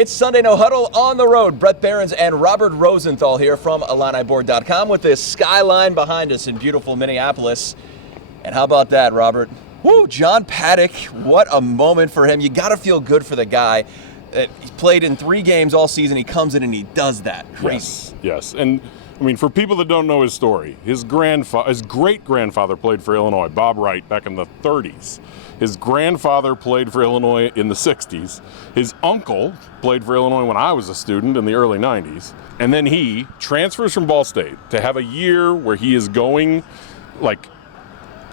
It's Sunday No Huddle on the road. Bret Beherns and Robert Rosenthal here from IlliniBoard.com with this skyline behind us in beautiful Minneapolis. And how about that, Robert? Woo, John Paddock, what a moment for him. You got to feel good for the guy. He's played in 3 games all season. He comes in and he does that. Crazy. Yes. And I mean, for people that don't know his story, his great-grandfather played for Illinois, Bob Wright, back in the 30s. His grandfather played for Illinois in the 60s. His uncle played for Illinois when I was a student in the early 90s. And then he transfers from Ball State to have a year where he is going,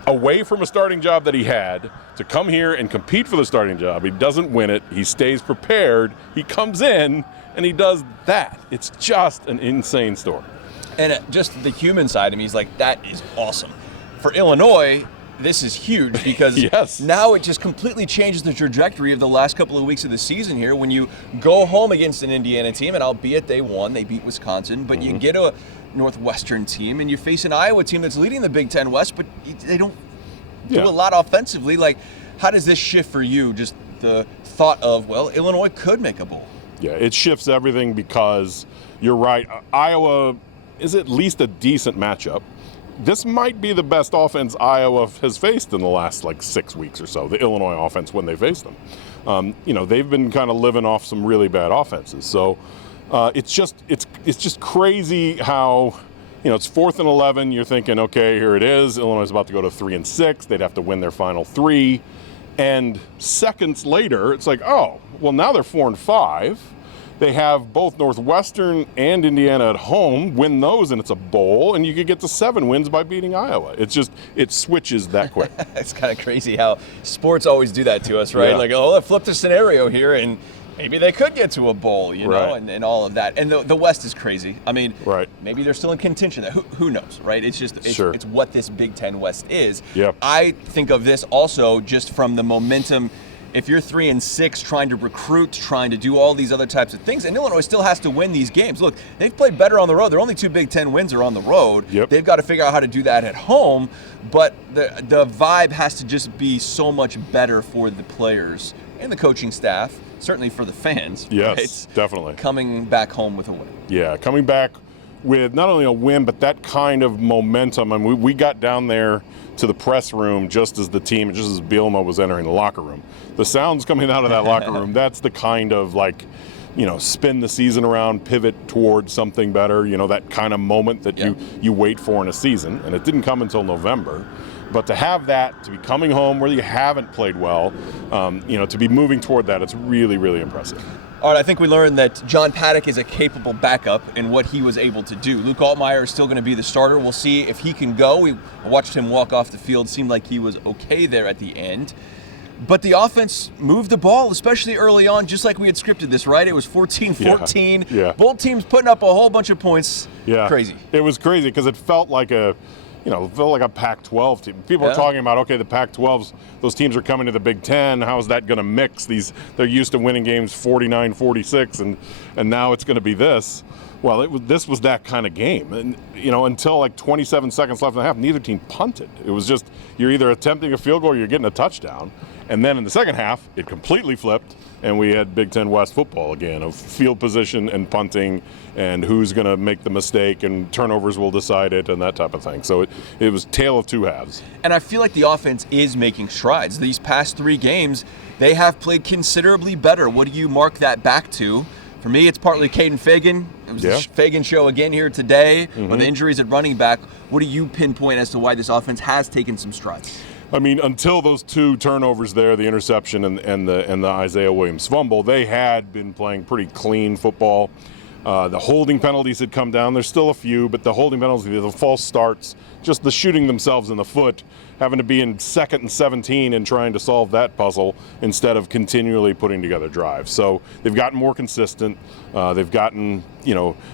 away from a starting job that he had to come here and compete for the starting job. He doesn't win it. He stays prepared. He comes in and he does that. It's just an insane story. And just the human side of me is like, that is awesome. For Illinois, this is huge because yes. Now it just completely changes the trajectory of the last couple of weeks of the season here when you go home against an Indiana team, and albeit they won, they beat Wisconsin, but you get a Northwestern team and you face an Iowa team that's leading the Big Ten West, but they don't do a lot offensively. Like, how does this shift for you, just the thought of, well, Illinois could make a bowl? Yeah, it shifts everything because you're right. Iowa is at least a decent matchup. This might be the best offense Iowa has faced in the last 6 weeks or so, the Illinois offense when they faced them. They've been kind of living off some really bad offenses. So it's just crazy how, it's 4th and 11. You're thinking, okay, here it is. Illinois is about to go to 3-6. They'd have to win their final 3. And seconds later, it's like, oh, well, now they're 4-5. They have both Northwestern and Indiana at home, win those, and it's a bowl, and you could get to 7 wins by beating Iowa. It switches that quick. It's kind of crazy how sports always do that to us, right? Yeah. Let's flip the scenario here, and maybe they could get to a bowl, know, and all of that. And the West is crazy. I mean, maybe they're still in contention. Who knows, right? It's just it's what this Big Ten West is. Yep. I think of this also just from the momentum. If you're 3-6, trying to recruit, trying to do all these other types of things, and Illinois still has to win these games. Look, they've played better on the road. Their only 2 Big Ten wins are on the road. Yep. They've got to figure out how to do that at home, but the vibe has to just be so much better for the players and the coaching staff, certainly for the fans. Yes, definitely. Coming back home with a win. Yeah, coming back with not only a win, but that kind of momentum. I mean, we got down there to the press room just as Bielema was entering the locker room. The sounds coming out of that locker room, that's the kind of spin the season around, pivot towards something better, that kind of moment that you wait for in a season. And it didn't come until November. But to have that, to be coming home where you haven't played well, to be moving toward that, it's really, really impressive. All right, I think we learned that John Paddock is a capable backup in what he was able to do. Luke Altmyer is still going to be the starter. We'll see if he can go. We watched him walk off the field. Seemed like he was okay there at the end. But the offense moved the ball, especially early on, just like we had scripted this, right? It was 14-14. Yeah. Both teams putting up a whole bunch of points. Yeah. Crazy. It was crazy because it felt like a Pac-12 team. People are talking about, okay, the Pac-12s, those teams are coming to the Big Ten. How is that going to mix? They're used to winning games 49-46, and now it's going to be this. Well, this was that kind of game. And, until 27 seconds left in the half, neither team punted. It was just, you're either attempting a field goal or you're getting a touchdown. And then in the second half, it completely flipped, and we had Big Ten West football again of field position and punting and who's going to make the mistake and turnovers will decide it and that type of thing. So it was tale of 2 halves. And I feel like the offense is making strides. These past 3 games, they have played considerably better. What do you mark that back to? For me, it's partly Caden Fagan. It was the Fagan show again here today with the injuries at running back. What do you pinpoint as to why this offense has taken some strides? I mean, until those 2 turnovers there, the interception and the Isaiah Williams fumble, they had been playing pretty clean football. The holding penalties had come down. There's still a few, but the holding penalties, the false starts, just the shooting themselves in the foot, having to be in 2nd and 17 and trying to solve that puzzle instead of continually putting together drives. So they've gotten more consistent. They've gotten,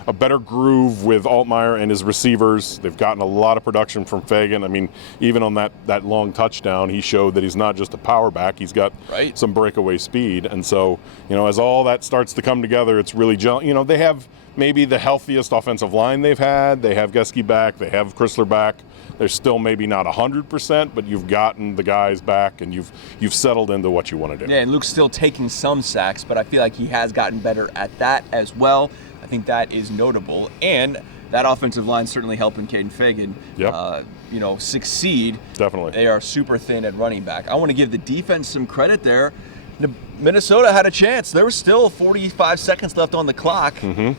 a better groove with Altmyer and his receivers. They've gotten a lot of production from Fagan. I mean, even on that long touchdown, he showed that he's not just a power back. He's got some breakaway speed. And so, as all that starts to come together, it's really, they have maybe the healthiest offensive line they've had. They have Geske back. They have Chrysler back. They're still maybe not 100%, but you've gotten the guys back, and you've settled into what you want to do. Yeah, and Luke's still taking some sacks, but I feel like he has gotten better at that as well. I think that is notable. And that offensive line certainly helping Caden Fagan, succeed. Definitely. They are super thin at running back. I want to give the defense some credit there. Minnesota had a chance. There was still 45 seconds left on the clock, and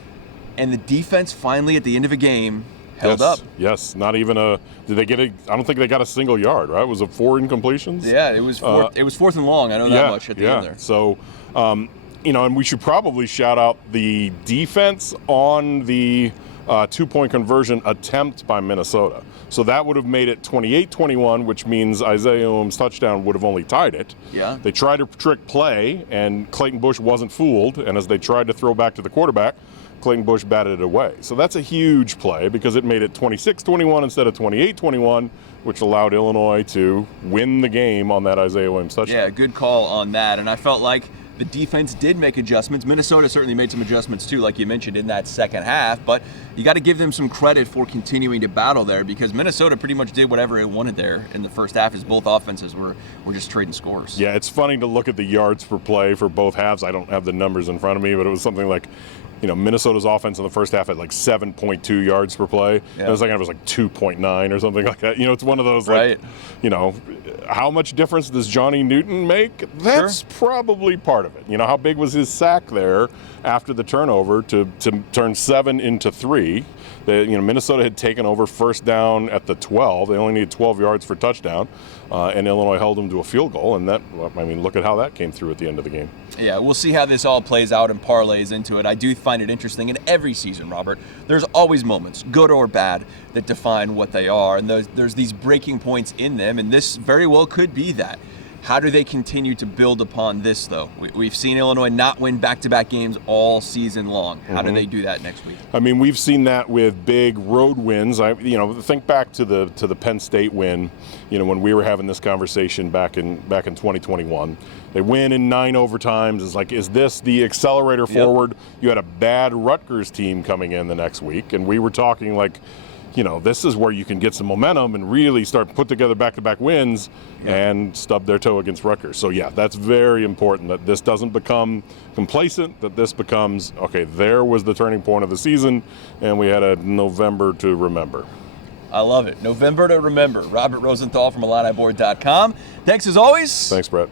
the defense finally, at the end of a game, held up. Yes, not even a. Did they get a? I don't think they got a single yard. Right? Was it 4 incompletions? Yeah, it was fourth. It was 4th and long. I know that much at the end there. So, and we should probably shout out the defense on the 2-point conversion attempt by Minnesota. So that would have made it 28-21, which means Isaiah Uom's touchdown would have only tied it. Yeah. They tried to trick play, and Clayton Bush wasn't fooled. And as they tried to throw back to the quarterback, Clayton Bush batted it away. So that's a huge play because it made it 26-21 instead of 28-21, which allowed Illinois to win the game on that Isaiah Williams touchdown. Yeah, good call on that. And I felt like the defense did make adjustments. Minnesota certainly made some adjustments too, like you mentioned, in that second half. But you got to give them some credit for continuing to battle there, because Minnesota pretty much did whatever it wanted there in the first half, as both offenses were just trading scores. Yeah, it's funny to look at the yards per play for both halves. I don't have the numbers in front of me, but it was something like, Minnesota's offense in the first half had like 7.2 yards per play. Yeah. And the second half was like 2.9 or something like that. It's one of those, right. How much difference does Johnny Newton make? That's probably part of it. How big was his sack there after the turnover to turn 7 into 3? Minnesota had taken over first down at the 12. They only needed 12 yards for touchdown, and Illinois held them to a field goal. And look at how that came through at the end of the game. Yeah, we'll see how this all plays out and parlays into it. I do find it interesting in every season, Robert. There's always moments, good or bad, that define what they are. And there's these breaking points in them, and this very well could be that. How do they continue to build upon this, though? We've seen Illinois not win back-to-back games all season long. How do they do that next week? We've seen that with big road wins. Think back to the Penn State win. When we were having this conversation back in 2021, they win in 9 overtimes. It's like, is this the accelerator forward? You had a bad Rutgers team coming in the next week, and we were talking like, this is where you can get some momentum and really start put together back-to-back wins and stub their toe against Rutgers. So, that's very important that this doesn't become complacent, that this becomes, okay, there was the turning point of the season, and we had a November to remember. I love it. November to remember. Robert Rosenthal from IlliniBoard.com. Thanks as always. Thanks, Brett.